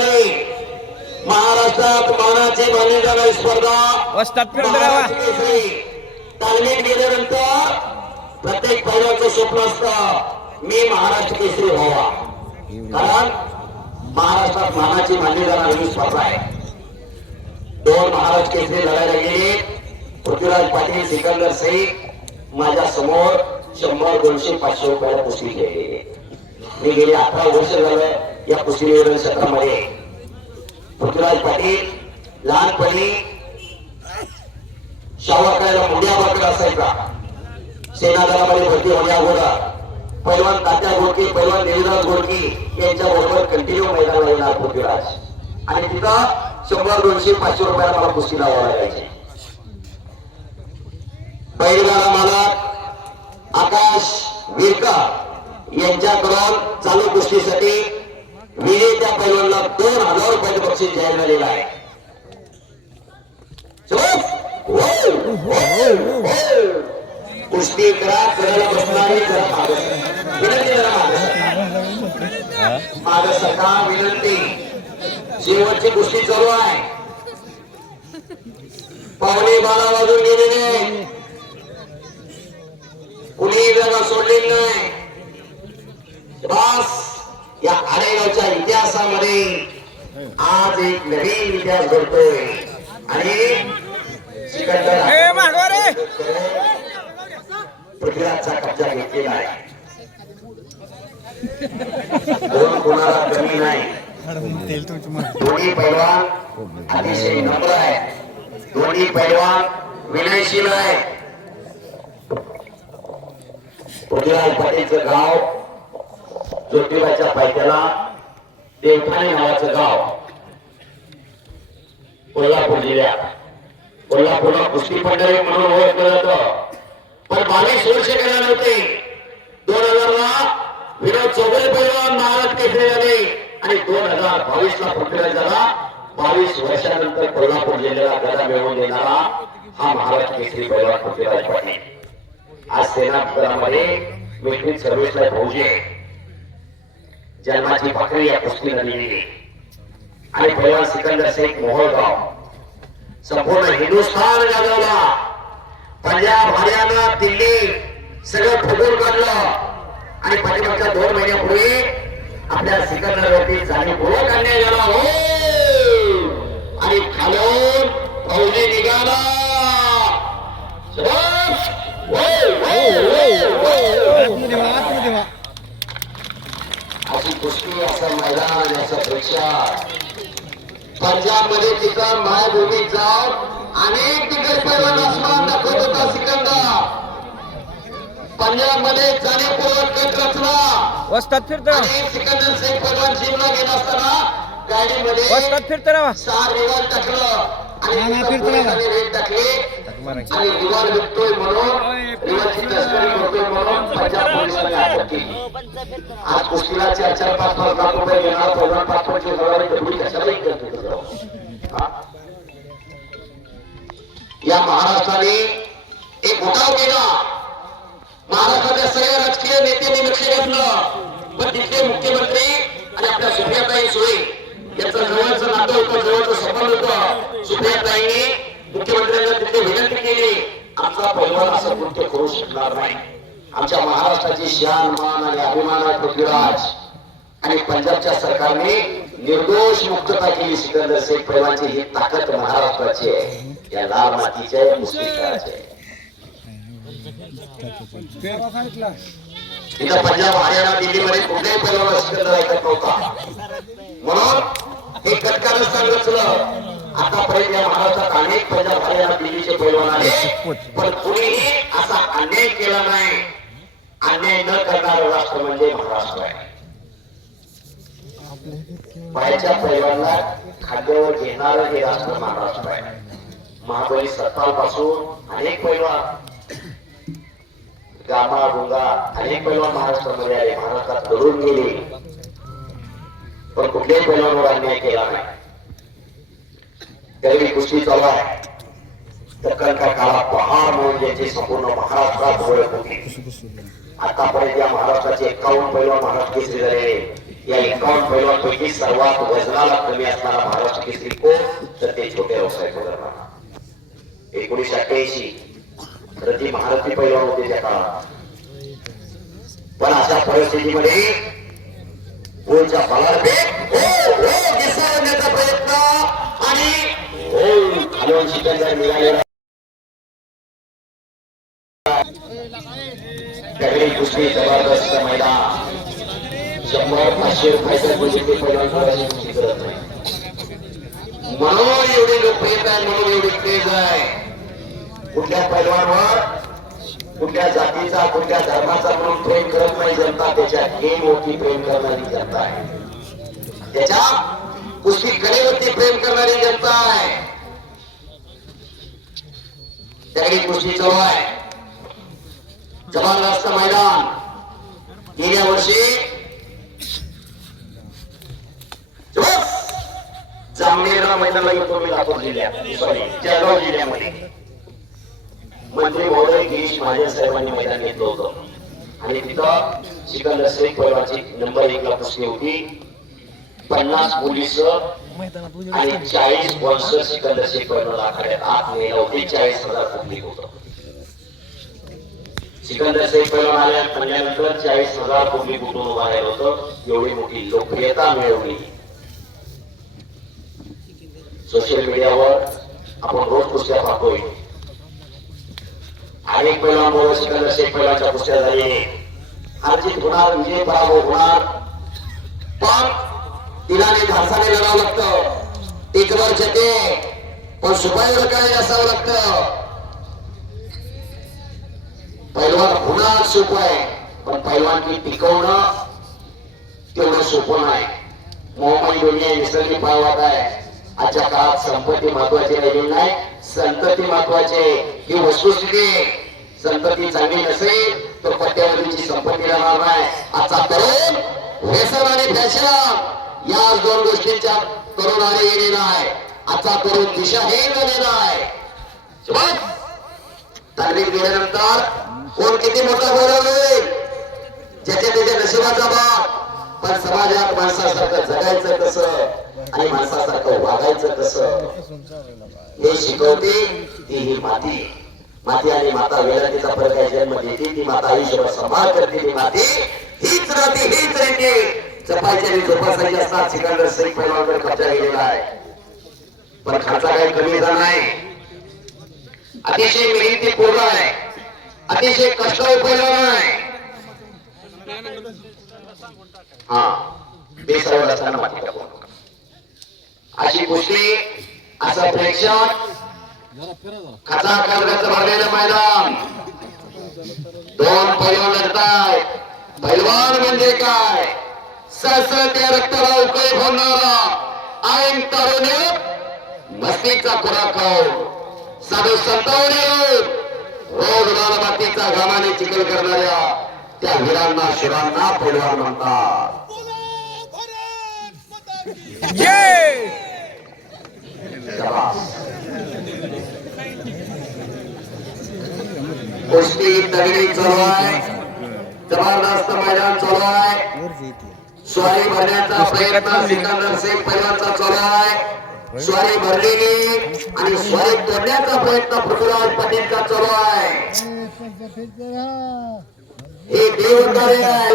झाली महाराष्ट्रात मानाची मानली जाणारी स्पर्धा तालमीत गेल्यानंतर प्रत्येक पैलवानचं स्वप्न असतं मी महाराष्ट्र केसरी व्हावा, कारण महाराष्ट्रात मानाची मानली जाणारी ही स्पर्धा आहे. 2 महाराष्ट्र केसरी लढायला गेले. पृथ्वीराज पाटील सिकंदर शेख माझ्या समोर 100, 200, 500 रुपयाला कुस्ती खेळली. मी गेली 18 वर्ष झालं या कुस्ती निवेदन क्षेत्रामध्ये. पृथ्वीराज पाटील लहानपणी शावाकड्याला मुंड्या बाकड असायचा. सेनादलामध्ये भरती होण्या अगोदर पैलवान तात्या घोडके, पैलवान देवीदास घोडके यांच्या बरोबर कंटिन्यू मैदानाला येणार पृथ्वीराज, आणि तिथं 100, 200, 500 रुपयाला मला कुस्ती लावायला लागायची. बैलगाडा मालक आकाश विरकर यांच्याकडून चालू कुस्तीसाठी विजेत्या पैलवानला 2000 रुपयाचं बक्षीस जाहीर झालेलं आहे. कुस्ती करा, करायला बसणारी जरा विनंती, जरा माग सका विनंती. शेवटची कुस्ती चालू आहे. 11:15 वाजून गेलेले, कुणी जागा सोडलेली नाही. बस या आडेगावच्या इतिहासामध्ये आज एक नवीन इतिहास घडतोय आणि पृथ्वीराजचा कब्जा घेतलेला आहे. कोणाला कमी नाही. दोन्ही पैलवान अतिशय नम्र आहे. दोन्ही पैलवान विनयशील आहे. पृथ्वीराज पाटीलचं गाव ज्योतिबाच्या पायथ्याला देवठाणे नावाचं गाव कोल्हापूर जिल्ह्यात. कोल्हापूरला कुस्ती पंढरी म्हणून ओळखलं जातं. पण 22 वर्ष केले नव्हते. 2000ला विनोद चौगुले पैलवान महाराष्ट्र केसरी झाले आणि 2022ला पृथ्वीराज झाला. 22 वर्षानंतर कोल्हापूर जिल्ह्याला गदा मिळवून देणारा हा महाराष्ट्र केसरी पैलवान पृथ्वीराज पाटील. आज सेनादलामध्ये मिलिटरी सर्व्हिसला फौजी आहे. जन्माची भाकरी या कुस्तीला दिलेली आणि पैलवान सिकंदर शेख मोहोळगाव संपूर्ण हिंदुस्थान गाजवला. पंजाब, हरियाणा, दिल्ली सगळं फुगून काढलं आणि पाठीमागच्या 2 महिन्यापूर्वी आपल्या सिकंदरवरती जाणीवपूर्वक अन्याय झाला हो आणि खालून फौजी निघाला. अशी कुस्ती, असं मैदान, असं प्रेक्षक पंजाब मध्ये तिथं मायभूमीत जाऊन अनेक दिग्गज पैलवान आसमान दाखवत होता सिकंदर. पंजाब मध्ये जाणीवपूर्वक कट रचला आणि सिकंदर शेख पैलवान जिमला गेला असताना गाडीमध्ये 6 रिवॉल्वर टाकलं आणि रेट टाकले आणि रिवॉल्वर विकतोय म्हणून, रिवॉल्वरची तस्करी करतोय म्हणून पंजाब पोलिसांनी अटक केली. आज कुस्तीला 4-4, 5-5 लाख रुपये घेणार पैलवान 5-5 जोडारी तेवढी कशालाही करतो. या महाराष्ट्राने एक उठाव केला. महाराष्ट्राच्या सगळ्या राजकीय नेत्यांनी लक्ष घेतलं, पण तिथले मुख्यमंत्री आणि आपल्या सुप्रियाताई सुळे यांचं जवळचं नातं होतं, जवळचं संबंध होतं. सुप्रियाताईंनी मुख्यमंत्र्यांना तिथे विनंती केली, आमचा पैलवान असं कृत्य करू शकणार नाही. आमच्या महाराष्ट्राची शान, मान आणि अभिमान आहे पृथ्वीराज. आणि पंजाबच्या सरकारने निर्दोष मुक्तता केली. सिकंदर शेख पैलवानची ही ताकद महाराष्ट्राची आहे. या लाल मातीच्या कुस्ती खेळाची आहे. तिथं पंजाब, हरियाणा, दिल्लीमध्ये कुठल्याही पैलवान सिकंदर ऐकत नव्हता, म्हणून हे कटकारस्थान रचलं. आतापर्यंत या महाराष्ट्रात अनेक पंजाब, हरियाणा, दिल्लीचे पैलवान आले, पण कुणीही असा अन्याय केला नाही. अन्याय न करणारं राष्ट्र म्हणजे महाराष्ट्र आहे. बाहेरच्या पैलवानला खाद्यावर घेणारं हे राष्ट्र महाराष्ट्र आहे. महाबळी सत्ताल पासून अनेक पैलवान, गामा गुंगा अनेक पैलवान महाराष्ट्रामध्ये आले, महाराष्ट्रात लढून गेले, पण कुठल्याही पैलवानावर अन्याय केला नाही. तरी कुस्ती चालू आहे. दक्कनचा काळा पहाड म्हणून ज्याची संपूर्ण महाराष्ट्रात ओळख होती. आतापर्यंत या महाराष्ट्राचे 51 पैलवान महाराष्ट्र केसरी झाले. या 51 पैलवानपैकी सर्वात वजनाला कमी असणारा महाराष्ट्र केसरी कोण, तर ते छोटे व्यवसाय करणार. 1988 प्रति महारथी पैलवान होते त्या काळात. पण अशा परिस्थितीमध्ये गोलच्या बलाढ्य घिसाळण्याचा प्रयत्न आणि खालून शिकंजर मिळालेला त्यावेळी कुस्ती जबरदस्त मैदान. 100-500 रुपयाच्या गोष्टी पैलवान कुस्ती करत नाही म्हणून एवढी लोकप्रियता आहे, म्हणून एवढी क्रेज आहे. कुठल्या पैलवानवर कुठल्या जातीचा कुठल्या धर्माचा म्हणून प्रेम करत नाही जनता, त्याच्या गेमवरती प्रेम करणारी जनता आहे, त्याच्या कुस्ती कलेवरती प्रेम करणारी जनता आहे. त्यावेळी कुस्ती चालू आहे. जबरदस्त मैदान. गेल्या वर्षी जामनेर मैदानाला येतो मी लातूर जिल्ह्यात, सॉरी जळगाव जिल्ह्यामध्ये मंत्री महोदय गिरीश महाजन साहेबांनी मैदान घेतलं होतं आणि तिथं सिकंदर शेख पैलवानची नंबर 1 ला कुस्ती होती. 50 पोलीस आणि 40 स्पॉन्सर सिकंदर शेख पैलवान आखाड्यात आत नेलं होते. 40,000 पब्लिक होतं. सिकंदर शेख पैलवान आल्या म्हणल्यानंतर 40,000 पब्लिक उठून बाहेर होतं. एवढी मोठी लोकप्रियता मिळवली. सोशल मीडियावर आपण रोज कुस्त्या पाहतोय. अनेक पैलवान बोलत सिकंदर शेख पैलवानच्या कुस्त्या झाली. हारजीत होणार, विजय पराभव होणार, पण तिलाने धासाने लढावं लागतं. टेकवर येते पण सुपाईवर काय असावं लागतं. पैलवान होणार सोपं आहे, पण पैलवानकी टिकवणं तेवढं सोपं नाही. मोहम्मद दुनिया विसरली पावत आहे. आजच्या काळात संपत्ती महत्वाची राहिलेली नाही, संतती महत्वाची. ही वस्तुस्थिती संतती चांगली नसेल तर पट्ट्यावरीची संपत्ती राहणार नाही. आजचा तरुण व्यसन आणि फॅशन या दोन गोष्टींच्या तरुणाने गेलेला आहे. आजचा तरुण दिशाहीन झालेला आहे. तालीम दिल्यानंतर कोण किती मोठा बोलवले ज्याच्या त्याच्या नशिबाचा भाग, पण समाजात माणसासारखं जगायचं कसं आणि माणसासारखं वागायचं कसं हे शिकवते ती ही माती. माती आणि माता वेळातीचा फरक आहे. जन्म देते ती माता, ईश्वर सांभाळ करते ती माती. हीच राहते हीच राहते. जपायचे आणि जोपासायचे असतात. सिकंदर शेख पैलवानवर कब्जा गेलेला आहे, पण खर्चा काही कमी झाला नाही. अतिशय मेहनती पोरगा आहे, अतिशय कष्टाळू पैलवान आहे. हा बेसरवत असताना माती टाकू नका. अशी कुस्ती, असं प्रेक्षक, खचाखच भरलेलं मैदान. दोन पैलवान लढतायत. पैलवान म्हणजे काय? सहस्रच्या रक्ताला उकळी फोडणारा ऐन तरुण मस्तीचा खुराक खाऊन साधू संतावणी रोज मातीचा घामाने चिखल करणाऱ्या त्या वीरांना शिरांना पैलवान म्हणतात. कुस्ती तगडी चालू आहे. जबरदस्त मैदान चालू आहे. स्वारी भरण्याचा प्रयत्न सिकंदर शेख पैलवानचा चालू आहे. स्वारी भरलेली आणि स्वारी तोडण्याचा प्रयत्न पृथ्वीराज पाटीलचा चालू आहे. हे देवकार्य आहे.